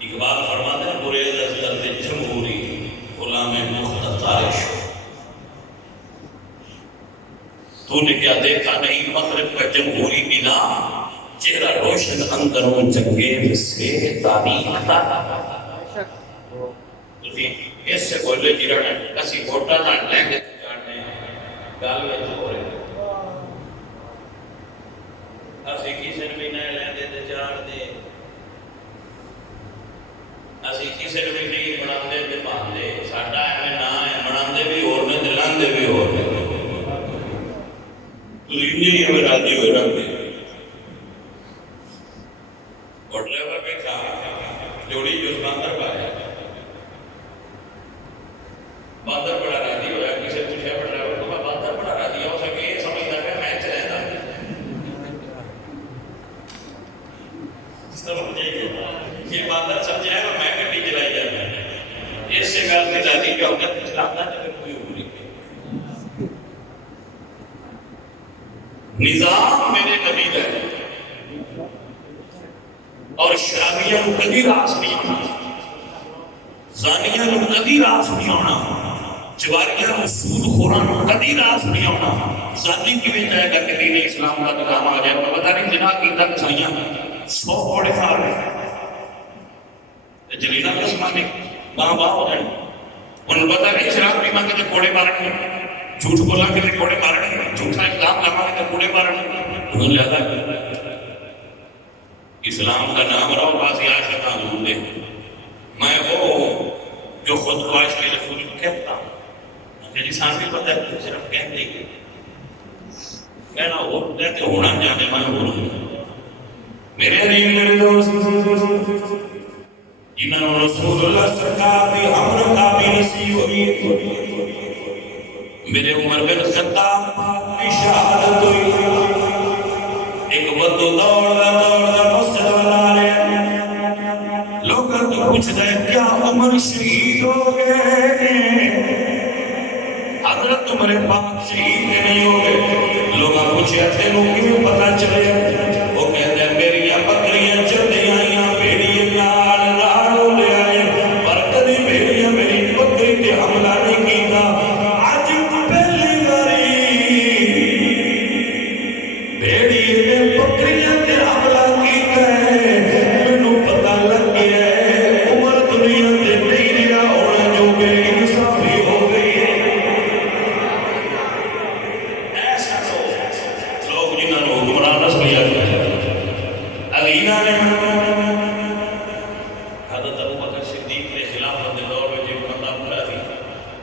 اقبال فرماتے ہیں گریز از درد جمہوری غلام مختصر شو، تو نے کیا دیکھا نہیں مغرب کا جمہوری نظام، چہرہ روشن اندروں چنگیز سے تاریخ تھا۔ اس سے بولے جی رہا ہے کسی ووٹا نہ لیں گے جانے گال میں تو ہو رہے اسی کسی نے بھی نہیں لیں گے جان دے، اسی کسی نے بھی نہیں بناندے تے باندے، ساڈا ایویں نہ ہے بناندے بھی اور نے دلاندے بھی اور نے لیندے ہی ہمیں راضی ہوئے رکھتے اور ڈرائیور پہ کھا جوڑی جو باندر پایا باندر بڑا راضی ہوا کسی پوچھا ڈرائیور کو میں باندر بڑا راضی ہو سکے یہ سمجھتا کہ میں چلے گا یہ باندر سمجھائے گا میں گڈی چلائی جاتا ہے اس سے گل کی دادی کا ہوگا اسلام نہ جب کوئی عمری نظام میرے نبی ہے اور شرابیوں کو کبھی راس نہیں ہونا، زانیوں کو کبھی راس نہیں ہونا، جواریوں کو سود خوراں کو کبھی راس نہیں ہونا۔ زانی کی بھی جائے گا کہ دین اسلام کا نظام آ جائے تو پتہ نہیں جنا کی تک سائیاں 100 کوڑے کھا رہے ہیں جلینا قسمانی ماں باپ ہو جائیں انہوں نے پتا نہیں شراب پیما کے کوڑے مارنے، جھوٹ بولا کے کوڑے مارنے، جھوٹا الزام لگا کے کوڑے مارنے، انہوں نے لہذا اسلام کا نام رہو باسی عاشق حضور دے میں وہ جو خود خواہش کے رسول کہتا ہوں میری سانس بھی پتہ ہے صرف کہتے ہی کہنا ہو کہتے ہونا جانے میں بولوں میرے عزیز میرے دوست جنہوں رسول اللہ سرکار دی عمر کا بھی نصیب ہوئی، میرے عمر بن خطاب کی شہادت ہوئی، ایک بدو دوڑ مسجد والا رہے لوگ تو پوچھتے ہیں کیا عمر شہید ہو گئے؟ حضرت عمر پاک شہید نہیں ہو گئے۔ لوگ پوچھے تھے لوگ کیوں پتہ چلے؟ وہ کہتے ہیں میری بکریاں چلتی آئیاں بھیڑیے نال راڑو لے آئے پر کبھی بھیڑیاں میری بکری تے حملہ نہیں کیتا، آج پہلی باری بھیڑیے نے بکریاں تے حملہ کیتا ہے، مینوں پتہ لگ گیا ہے عمر دنیا تے نہیں رہا ہونا جو بے انصافی ہو گئی ہے۔ ایسا لوگ جنہوں نے حکمران رسمیا علینا نے حضرت ابو بکر صدیق نے خلافت کے دور میں جو بندہ بولا تھی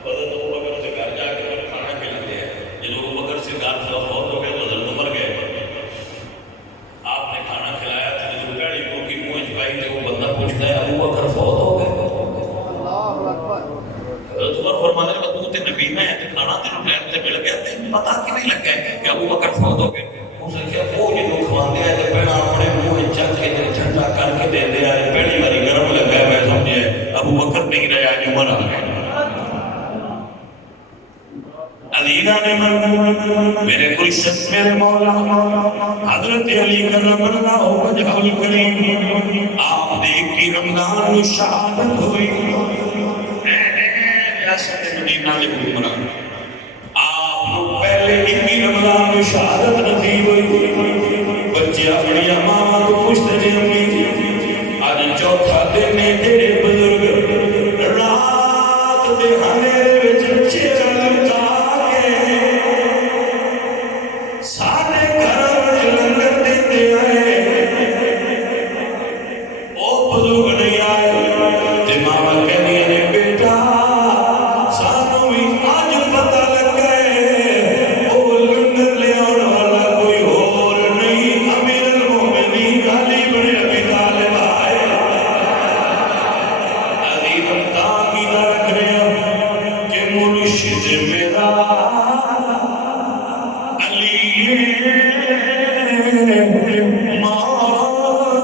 حضرت ابو بکر سے گھر جا کے کھانا کھلاتے ہیں، جب ابو بکر سے گھر فوت ہو گئے تو حضرت عمر گئے، آپ نے کھانا کھلایا تھا جو گاڑی کو کی منہ چپائی تھے وہ بندہ پوچھتا ہے ابو بکر فوت ہو گئے؟ حضرت عمر فرماتے ہیں تو تے نبی میں تے کھانا تینوں ٹائم تے مل گیا تے پتہ کی نہیں لگا کہ ابو بکر فوت ہو گئے؟ اس نے کہا وہ جنوں کھواندے ہیں تے پہلا اپنے منہ چک کے ٹھنڈا کر کے دے دے آئے پہلی باری گرم لگا ہے میں سمجھے ابو بکر نہیں رہا جو عمر آ گئے۔ علینا نے میرے مرشد میرے مولا حضرت علی کرم اللہ وجہہ الکریم آپ دیکھ کی رمضان شہادت ہوئی ریاست مدینہ کے حکمران آپ پہلے کی رمضان شہادت نصیب ہوئی، بچے اپنی ماں کو پوچھتے تھے امی آج چوتھا دن ہے تیرے بزرگ رات دے اندھیرے وچ چہرہ لٹا کے سارے گھر وچ لنگر دیندے آئے، او بزرگ نہیں آئے تے ماما کہندی نے بیٹا سانوں بھی اج پتہ لگا ہے او لنگر لے آن والا کوئی اور نہیں امیر المومنین علی بن ابی طالب آئے۔ علی بندہ کی رکھ رہے کہ مرشد میرا علی مولا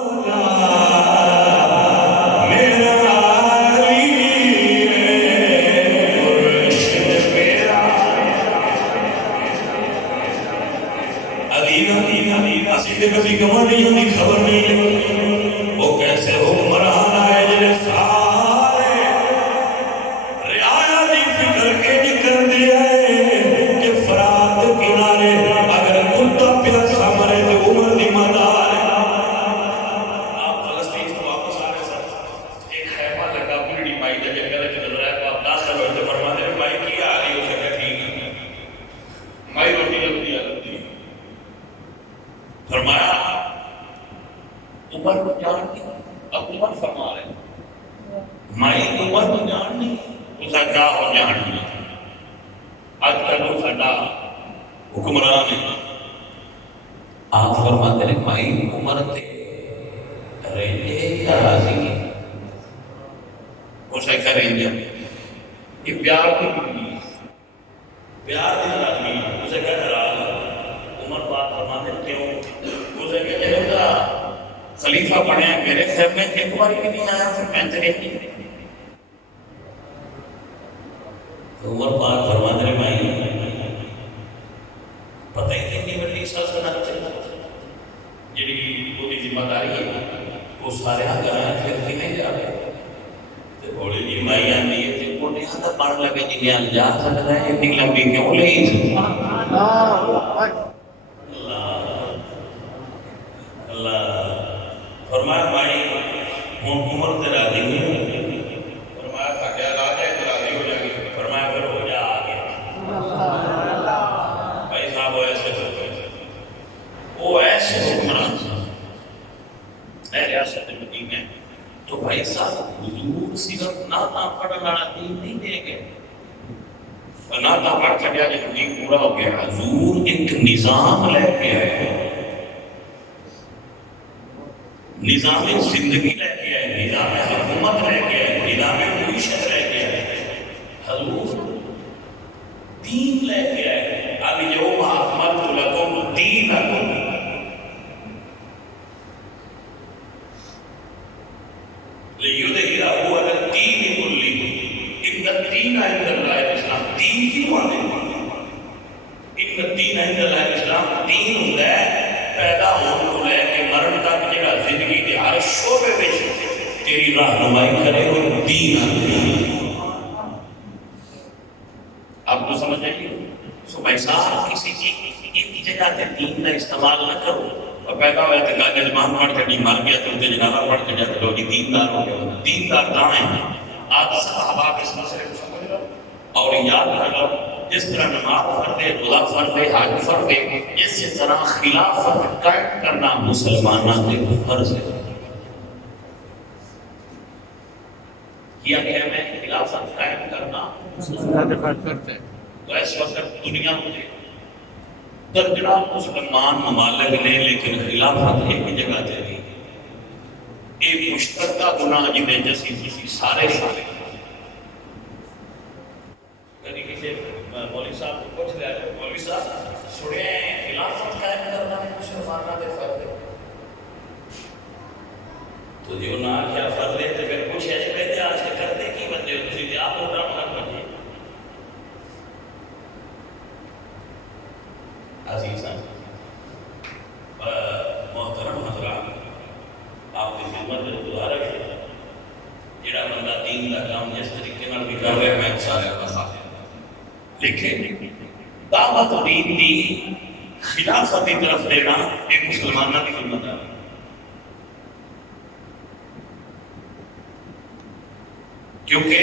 میرا علی مرشد میرا ادینا اسی کبھی گوانیوں کی خبر نہیں وہ کیسے حکمران آئے جنہیں سارے رعایا دی فکر کے کر دیا ہے کہ فرات کنارے اگر کتا پیاسا مرے تو عمر دی مدار ہے. آپ فلسطین سے واپس آ رہے سر ایک خیمہ لگا بڑی مائی جگہ کرے کہ نظر آئے آپ داخل ہوئے فرما دے مائی کیا آ رہی ہو سکتا ٹھیک ہے مائی روٹی لگتی ہے فرمایا عمر کو جانتی اب عمر فرما رہے مائی عمر کو جاننی اسا کیا ہو جاننی آج کل وہ سڈا حکمران ہے. آپ فرماتے ہیں مائی عمر تے رہنے یا راضی اسے کریں گے یہ پیار کی پیار کی راضی اسے کہہ رہا عمر بات فرماتے کیوں اسے کہتے ہیں خلیفہ بنے میرے خیر میں ایک بار بھی نہیں آیا پھر میں تیرے کی عمر بات فرماتے ہیں بھائی پتہ ہی کتنی بڑی سلطنت جڑی وہ ذمہ داری ہے وہ سارے اگر پھر نہیں جا رہے تے بولے جی مائی آندی ہے تے کوٹے ہاتھ پڑھ لگے جی نیال جا سکتا ہے اتنی لمبی کیوں لئی اللہ فرمایا بھائی ہوں عمر تے راضی ہوئی فرمایا ساڈا راجا تے راضی ہو جائے گی فرمایا پھر ہو جا آ گیا بھائی صاحب وہ ایسے وہ ایسے حکمران اے ریاست مدینہ تو بھائی صاحب حضور صرف نعتاں پڑھن والا دین نہیں دے گئے نعتاں پڑھ کے جا جب دین پورا ہو گیا حضور ایک نظام لے کے آئے نظام زندگی لے کے آئے نظام حکومت لے کے آئے نظام معیشت لے کے آئے حضور دین لے کے آئے الیوم اکملت لکم دینکم لیظہرہ علی الدین کلہ ان الدین عند اللہ الاسلام دین کی معنی ان الدین عند اللہ الاسلام دین ہوتا ہے پیدا ہونے کو لے کے مرن تک جگہ زندگی کے ہر شعبے میں تیری رہنمائی کرے اور دین آپ کو سمجھ آئیے سو بھائی صاحب کسی چیز ایک جگہ تے دین کا استعمال نہ کرو اور پیدا ہوا ہے کہ جلمان پڑھ کے نہیں مار گیا تو انتے جنازہ پڑھ کے جاتے لوگ دیندار ہو گیا دیندار دائیں آپ صحابہ اس مسئلے کو سمجھ لو اور یاد کر لو جس طرح نماز فرض ہے روزہ فرض ہے حج فرض ہے اسی طرح خلافت قائم کرنا مسلمانوں کے فرض ہے کیا گیا میں خلافت قائم کرنا فرض ہے تو اس وقت دنیا میں درجہ مسلمان ممالک نے لیکن خلافت ایک جگہ تے نہیں ایک مشترکہ گناہ جنہیں جیسی سارے شامل کبھی کسی مولوی صاحب کو پوچھ لیا جائے مولوی صاحب سنے خلافت قائم کرنا ہے مسلمانوں کے فرض ہے تو جو نہ کیا فرض ہے تو پھر پوچھے جائے کہتے آج کے کرتے کی بندے ہو تھی آپ ہوتا مہر بنجے عزیزاں محترم حضرات آپ کی خدمت میں گزارش ہے جڑا بندہ دین کا کام جس طریقے نال بھی کر رہا ہے میں سارے کا لیکن دعوت دین دی خلافت کی طرف دینا ایک مسلمانہ کی ذمہ داری کیونکہ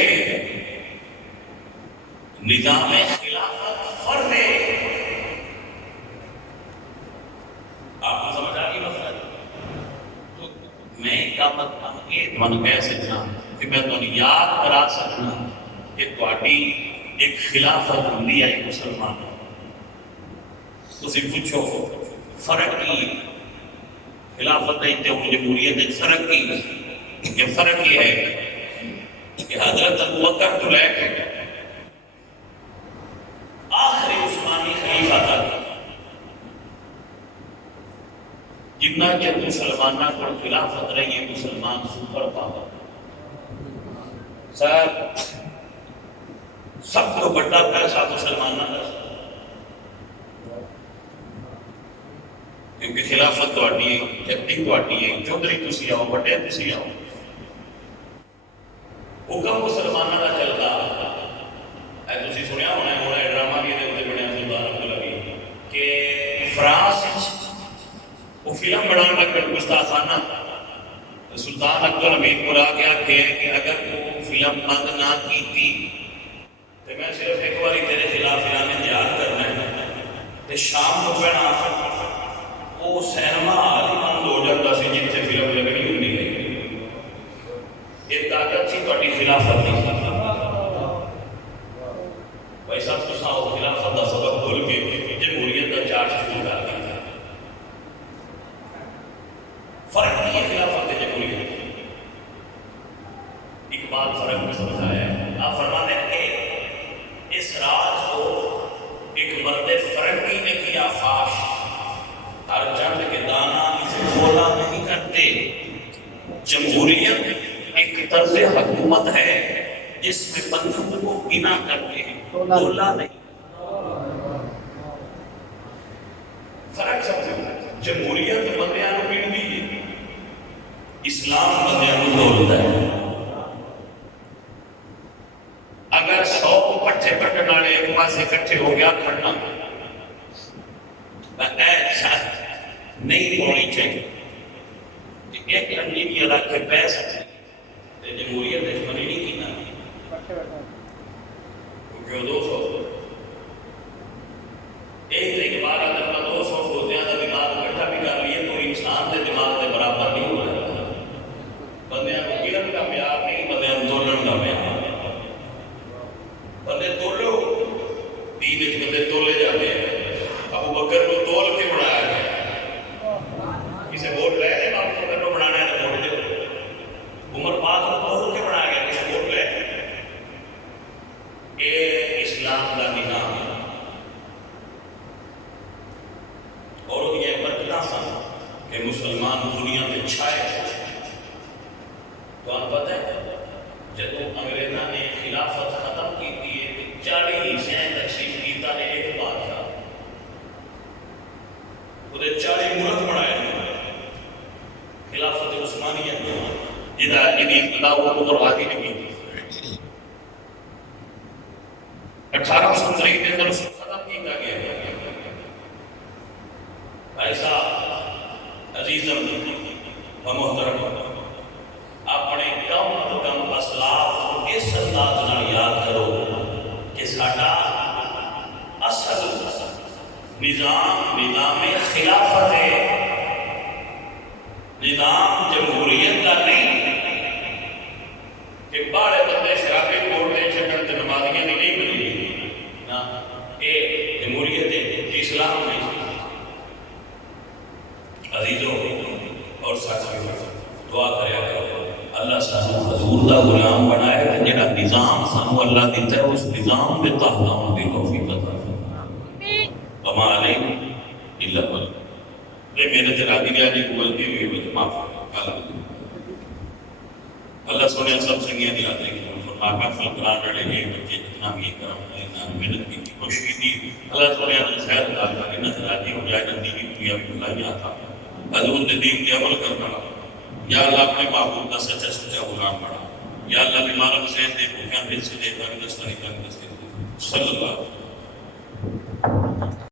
نظام خلافت فرض ہے آپ کو سمجھ آ گئی مسئلہ تو میں اقامت یہ تمہیں کہہ سکنا کہ میں تمہیں یاد کرا سکنا کہ تہاڈی ایک خلافت ہوندی ہے مسلمان تسی پوچھو فرق کی خلافت ہے تے جمہوریت میں فرق کی کہ فرق یہ ہے کہ حضرت ابوبکر تو لے کے آخری عثمانی خلیفہ تک جتنا کہ مسلمانہ کو خلافت رہی ہے مسلمان سپر پاور سب کو بڑا پیسہ مسلمانہ کا کیونکہ خلافت تہاڈی ہے، جتی تہاڈی ہے، چودھری تسی آؤ، بڑے تسی آؤ، حکم مسلمانوں کا چلتا ہے۔ تسی سنیا ہونا ہے، ہونا ڈرامہ بھی یہ بنیا سلطان عبدالعلی کہ فرانس وہ فلم بنانے لگے گستاخانہ، سلطان عبدالحمید کو آ گیا کہ اگر تو فلم بند نہ کی تو میں صرف ایک باری تیرے خلاف اعلان جہاد کرنا ہے، تو شام کو پہنا وہ سینما ہال ہی بند ہو جاتا سی جتنے فلم لگنی ہوتی ہے۔ یہ طاقت سی تہاڈی خلافت دی۔ بھائی صاحب تساں وہ خلافت کا سبق بھول کے جمہوریت کا چارج شروع کر دیا۔ فرق نہیں ہے خلافت کے جمہوریت، اقبال فرق میں سمجھایا ہے۔ آپ فرماتے ہیں کہ اس راز کو ایک مرد فرنگی نے کیا فاش، ہر چند کے دانا اسے کھولا نہیں کرتے۔ جمہوریت ایک طرز حکومت ہے جس میں بندوں کو بنا کرتے ہیں، تولا نہیں۔ فرق سمجھو، جمہوریت بندیاں کو بنتی ہے، اسلام بندیاں کو دولت ہے۔ اگر 100 پٹھے کٹن والے ایک پاسے اکٹھے ہو گیا کھڑنا ایسا نہیں ہونی چاہیے کہ ایک لنڈی بھی الگ کے پہ سکتے جمہوریت دشمنی نہیں کی نا، کیونکہ وہ 200 ایک بار اگر میں 200 فوجیاں کا دماغ اکٹھا بھی کر لیے تو انسان کے دماغ کے برابر نہیں ہو رہا۔ بندیاں کو گرن کا معیار نہیں، بندیاں تولن کا معیار۔ بندے تولو، دین وچ بندے تولے جاتے ہیں۔ ابو بکر کو تول کے بنایا گیا، کسے ووٹ لے لے ابو بکر کو بنانا ہے تو ووٹ دے۔ عمر پاک کو تول کے بنایا گیا، کسے ووٹ لے۔ یہ اسلام کا نظام ہے۔ اور یہ برکتاں سن کہ مسلمان دنیا میں چھائے۔ تو آپ پتہ ہے جب انگریزاں نے خلافت ختم کی تھی 40 حصے تقسیم کیتا نے ایک بادشاہ، وہ 40 ملک بنائے خلافت عثمانیہ جدا ابتدا وہ آتی نہیں کی 1803 کے اندر اس کو ختم کیا گیا۔ ایسا عزیزم و محترم اپنے کم کم اسلاف اس انداز نال یاد کرو کہ ساڈا اصل نظام خلافت ہے، نظام جمہوریت کا نہیں کہ باڑے بندے شرابے کوڑ دے چھڈن تے نمازیاں نہیں بنی نا، یہ جمہوریت ہے، اسلام نہیں۔ عزیزوں اور ساتھیوں دعا کریا کرو اللہ سانو حضور دا غلام بنائے کہ جڑا نظام سانو اللہ دیتا ہے اس نظام دے تحت آؤں دی توفیق عطا فرمائے۔ وما علینا الا البلاغ۔ یہ میرے تے راضی ریاضی کو غلطی ہوئی مجھے معاف کرنا۔ اللہ سونے سب سنگیاں دی آتے ہیں فرما محفل قرآن رڑے ہیں بچے جتنا بھی کرم ہے محنت کی کوشش دی اللہ سونے خیر عطا کرے نہ راضی ہو جائے جلدی بھی دنیا بھی بھلائی عطا حضور دے دین کے عمل کرنا۔ یا اللہ اپنے محبوب کا سچا سچا غلام بنا۔ یا اللہ بیمار حسین دے بھوکیاں دل سے دے تنگ دست صلی اللہ